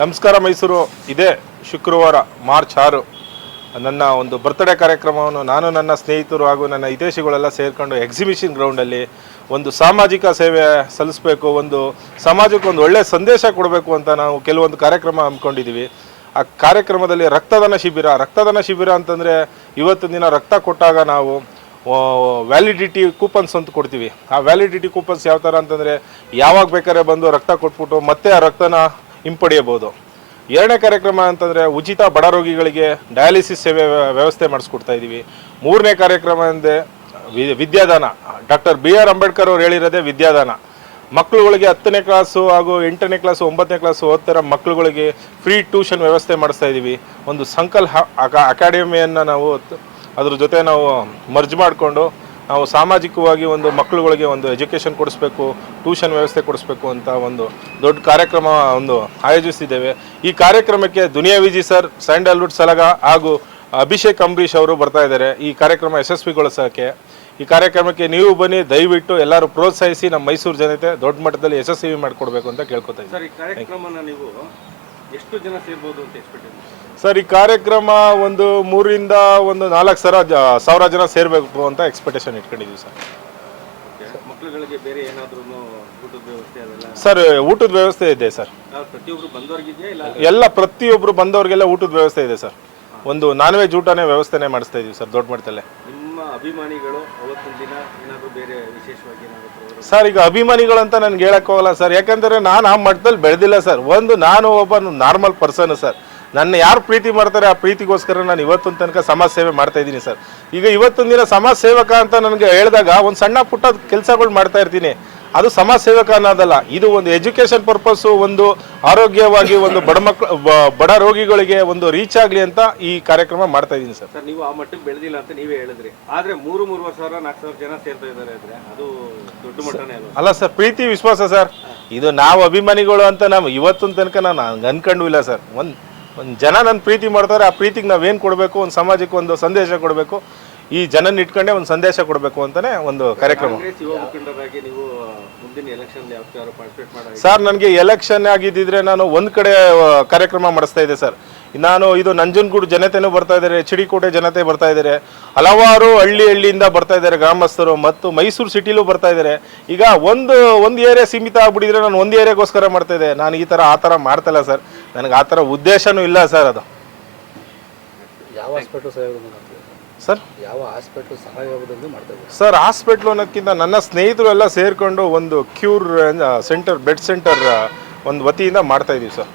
ನಮಸ್ಕಾರ ಮೈಸೂರು. ಇದೇ ಶುಕ್ರವಾರ ಮಾರ್ಚ್ 6 ನನ್ನ ಒಂದು ಬರ್ತ್ಡೇ ಕಾರ್ಯಕ್ರಮವನ್ನು ನಾನು ನನ್ನ ಸ್ನೇಹಿತರು ಹಾಗೂ ನನ್ನ ಹಿತೈಷಿಗಳೆಲ್ಲ ಸೇರಿಕೊಂಡು ಎಕ್ಸಿಬಿಷನ್ ಗ್ರೌಂಡಲ್ಲಿ ಒಂದು ಸಾಮಾಜಿಕ ಸೇವೆ ಸಲ್ಲಿಸಬೇಕು, ಒಂದು ಸಮಾಜಕ್ಕೆ ಒಂದು ಒಳ್ಳೆಯ ಸಂದೇಶ ಕೊಡಬೇಕು ಅಂತ ನಾವು ಕೆಲವೊಂದು ಕಾರ್ಯಕ್ರಮ ಹಮ್ಮಿಕೊಂಡಿದ್ದೀವಿ. ಆ ಕಾರ್ಯಕ್ರಮದಲ್ಲಿ ರಕ್ತದಾನ ಶಿಬಿರ ಅಂತಂದರೆ ಇವತ್ತಿನ ದಿನ ರಕ್ತ ಕೊಟ್ಟಾಗ ನಾವು ವ್ಯಾಲಿಡಿಟಿ ಕೂಪನ್ಸ್ ಅಂತ ಕೊಡ್ತೀವಿ. ಆ ವ್ಯಾಲಿಡಿಟಿ ಕೂಪನ್ಸ್ ಯಾವ ಥರ ಅಂತಂದರೆ ಯಾವಾಗ ಬೇಕಾದ್ರೆ ಬಂದು ರಕ್ತ ಕೊಟ್ಬಿಟ್ಟು ಮತ್ತೆ ಆ ರಕ್ತನ ಹಿಂಪಡೆಯಬಹುದು. ಎರಡನೇ ಕಾರ್ಯಕ್ರಮ ಅಂತಂದರೆ ಉಚಿತ ಬಡ ರೋಗಿಗಳಿಗೆ ಡಯಾಲಿಸಿಸ್ ಸೇವೆ ವ್ಯವಸ್ಥೆ ಮಾಡಿಸ್ಕೊಡ್ತಾ ಇದ್ದೀವಿ. ಮೂರನೇ ಕಾರ್ಯಕ್ರಮ ಅಂದರೆ ವಿದ್ಯಾದಾನ. ಡಾಕ್ಟರ್ BR ಅಂಬೇಡ್ಕರ್ ಅವರು ಹೇಳಿರೋದೇ ವಿದ್ಯಾದಾನ. ಮಕ್ಕಳುಗಳಿಗೆ 10ನೇ ಕ್ಲಾಸು ಹಾಗೂ 8ನೇ ಕ್ಲಾಸು 9ನೇ ಕ್ಲಾಸು ಓದ್ತಿರೋ ಮಕ್ಕಳುಗಳಿಗೆ ಫ್ರೀ ಟ್ಯೂಷನ್ ವ್ಯವಸ್ಥೆ ಮಾಡಿಸ್ತಾ ಇದ್ದೀವಿ. ಒಂದು ಸಂಕಲ್ ಅಕಾಡೆಮಿಯನ್ನು ನಾವು ಅದ್ರ ಜೊತೆ ನಾವು ಮರ್ಜ್ ಮಾಡಿಕೊಂಡು ನಾವು ಸಾಮಾಜಿಕವಾಗಿ ಒಂದು ಮಕ್ಕಳುಗಳಿಗೆ ಒಂದು ಎಜುಕೇಷನ್ ಕೊಡಿಸ್ಬೇಕು, ಟ್ಯೂಷನ್ ವ್ಯವಸ್ಥೆ ಕೊಡಿಸ್ಬೇಕು ಅಂತ ಒಂದು ದೊಡ್ಡ ಕಾರ್ಯಕ್ರಮ ಒಂದು ಆಯೋಜಿಸಿದ್ದೇವೆ. ಈ ಕಾರ್ಯಕ್ರಮಕ್ಕೆ ದುನಿಯಾ ವಿಜಿ ಸರ್, ಸ್ಯಾಂಡಲ್ವುಡ್ ಸಲಗ ಹಾಗೂ ಅಭಿಷೇಕ್ ಅಂಬರೀಷ್ ಅವರು ಬರ್ತಾ ಇದ್ದಾರೆ ಈ ಕಾರ್ಯಕ್ರಮ ಯಶಸ್ವಿಗೊಳಿಸೋಕ್ಕೆ. ಈ ಕಾರ್ಯಕ್ರಮಕ್ಕೆ ನೀವು ಬನ್ನಿ, ದಯವಿಟ್ಟು ಎಲ್ಲರೂ ಪ್ರೋತ್ಸಾಹಿಸಿ ನಮ್ಮ ಮೈಸೂರು ಜನತೆ ದೊಡ್ಡ ಮಟ್ಟದಲ್ಲಿ ಯಶಸ್ವಿ ಮಾಡಿಕೊಡ್ಬೇಕು ಅಂತ ಕೇಳ್ಕೊತಾ ಇದ್ದೀನಿ. ಸರ್, ಈ ಕಾರ್ಯಕ್ರಮನ ನೀವು ಎಷ್ಟು ಜನ ಸೇರ್ಬೋದು ಅಂತ ಎಕ್ಸ್ಪೆಕ್ಟ್ ಮಾಡಿ? ಸರ್, ಈ ಕಾರ್ಯಕ್ರಮ ಒಂದು 3 ರಿಂದ 4,000 ಜನ ಸೇರಬೇಕು ಅಂತ ಎಕ್ಸ್ಪೆಕ್ಟೇಷನ್ ಇಟ್ಕೊಂಡಿದ್ದೀವಿ ಸರ್. ಮಕ್ಕಳುಗಳಿಗೆ ಬೇರೆ ಏನಾದ್ರೂ ಊಟದ ವ್ಯವಸ್ಥೆ ಅದೆಲ್ಲ? ಸರ್, ಊಟದ ವ್ಯವಸ್ಥೆ ಇದೆ ಸರ್. ಪ್ರತಿಯೊಬ್ರು ಬಂದವರಿಗಿದೆಯಾ ಇಲ್ಲ? ಎಲ್ಲ ಪ್ರತಿಯೊಬ್ಬರು ಬಂದವರಿಗೆಲ್ಲ ಊಟದ ವ್ಯವಸ್ಥೆ ಇದೆ ಸರ್. ಒಂದು ನಾನ್ ವೆಜ್ ಊಟನೇ ವ್ಯವಸ್ಥೆನೇ ಮಾಡಿಸ್ತಾ ಇದೀವಿ ಸರ್ ದೊಡ್ಡ ಮಟ್ಟದಲ್ಲೇ. ನಿಮ್ಮ ಅಭಿಮಾನಿಗಳು ಅವತ್ತಿನ ದಿನ ಏನಾದರೂ ಬೇರೆ ವಿಶೇಷವಾಗಿ ಏನಾದರೂ? ಸರ್, ಈಗ ಅಭಿಮಾನಿಗಳು ಅಂತ ನನಗೆ ಹೇಳಕ್ಕೋಗಲ್ಲ ಸರ್, ಯಾಕಂದರೆ ನಾನು ಆ ಮಟ್ಟದಲ್ಲಿ ಬೆಳೆದಿಲ್ಲ ಸರ್. ನಾನು ಒಬ್ಬ ನಾರ್ಮಲ್ ಪರ್ಸನ್ ಸರ್. ನನ್ನ ಯಾರು ಪ್ರೀತಿ ಮಾಡ್ತಾರೆ ಆ ಪ್ರೀತಿಗೋಸ್ಕರ ನಾನು ಇವತ್ತಿನ ತನಕ ಸಮಾಜ ಸೇವೆ ಮಾಡ್ತಾ ಇದ್ದೀನಿ ಸರ್. ಈಗ ಇವತ್ತಿನ ದಿನ ಸಮಾಜ ಸೇವಕ ಅಂತ ನನಗೆ ಹೇಳಿದಾಗ ಒಂದು ಸಣ್ಣ ಪುಟ್ಟ ಕೆಲಸಗಳು ಮಾಡ್ತಾ ಇರ್ತೀನಿ, ಅದು ಸಮಾಜ ಸೇವಕ ಅನ್ನೋದಲ್ಲ. ಇದು ಒಂದು ಎಜುಕೇಷನ್ ಪರ್ಪಸ್ಸು, ಒಂದು ಆರೋಗ್ಯವಾಗಿ ಒಂದು ಬಡ ರೋಗಿಗಳಿಗೆ ಒಂದು ರೀಚ್ ಆಗಲಿ ಅಂತ ಈ ಕಾರ್ಯಕ್ರಮ ಮಾಡ್ತಾ ಇದ್ದೀನಿ ಸರ್. ಸರ್, ನೀವು ಆ ಮಟ್ಟಕ್ಕೆ ಬೆಳೆದಿಲ್ಲ ಅಂತ ನೀವೇ ಹೇಳಿದ್ರಿ, ಆದರೆ 3,000 4,000 ಜನ ಸೇರ್ತಾ ಇದ್ದಾರೆ ಅಂದರೆ ಅದು ದೊಡ್ಡ ಮಟ್ಟನೇ ಅಲ್ಲ ಸರ್. ಪ್ರೀತಿ ವಿಶ್ವಾಸ ಸರ್. ಇದು ನಾವು ಅಭಿಮಾನಿಗಳು ಅಂತ ನಾವು ಇವತ್ತಿನ ತನಕ ನಾನು ಅನ್ಕೊಂಡು ಇಲ್ಲ ಸರ್. ಒಂದು ಜನ ನನ್ನ ಪ್ರೀತಿ ಮಾಡ್ತಾರೆ, ಆ ಪ್ರೀತಿಗೆ ನಾವೇನು ಕೊಡಬೇಕು, ಒಂದು ಸಮಾಜಕ್ಕೆ ಒಂದು ಸಂದೇಶ ಕೊಡಬೇಕು, ಈ ಜನನ ಇಟ್ಕೊಂಡೆ ಒಂದು ಸಂದೇಶ ಕೊಡಬೇಕು ಅಂತಾನೆ ಒಂದು ಕಾರ್ಯಕ್ರಮ. ಸರ್, ನನಗೆ ಎಲೆಕ್ಷನ್ ಆಗಿದ್ದಿದ್ರೆ ನಾನು ಒಂದು ಕಡೆ ಕಾರ್ಯಕ್ರಮ ಮಾಡಿಸ್ತಾ ಇದ್ದೆ ಸರ್. ನಾನು ಇದು ನಂಜನಗೂಡು ಜನತೆನೂ ಬರ್ತಾ ಇದ್ದಾರೆ, ಚಿಡಿಕೋಟೆ ಜನತೆ ಬರ್ತಾ ಇದ್ದಾರೆ, ಹಲವಾರು ಹಳ್ಳಿಯಿಂದ ಬರ್ತಾ ಇದ್ದಾರೆ ಗ್ರಾಮಸ್ಥರು, ಮತ್ತು ಮೈಸೂರು ಸಿಟಿಲೂ ಬರ್ತಾ ಇದ್ದಾರೆ. ಈಗ ಒಂದು ಏರಿಯಾ ಸೀಮಿತ ಆಗ್ಬಿಟ್ಟಿದ್ರೆ ನಾನು ಒಂದು ಏರಿಯಾಗೋಸ್ಕರ ಮಾಡ್ತಾ ಇದ್ದೆ. ನಾನು ಆ ಥರ ಮಾಡ್ತಾಯಿಲ್ಲ ಸರ್. ನನಗೆ ಆ ಥರ ಉದ್ದೇಶನೂ ಇಲ್ಲ ಸರ್. ಅದು ಯಾವ ಹಾಸ್ಪಿಟಲ್ ಸರ್, ಯಾವ ಹಾಸ್ಪಿಟಲ್ ಸಹಾಯವಾಗುವುದನ್ನು ಮಾಡ್ತಾ ಇದ್ದೀವಿ ಸರ್. ಹಾಸ್ಪಿಟ್ಲು ಅನ್ನೋಕ್ಕಿಂತ ನನ್ನ ಸ್ನೇಹಿತರು ಎಲ್ಲ ಸೇರಿಕೊಂಡು ಒಂದು ಕ್ಯೂರ್ ಸೆಂಟರ್, ಬೆಡ್ ಸೆಂಟರ್ ಒಂದು ವತಿಯಿಂದ ಮಾಡ್ತಾ ಇದ್ದೀವಿ ಸರ್.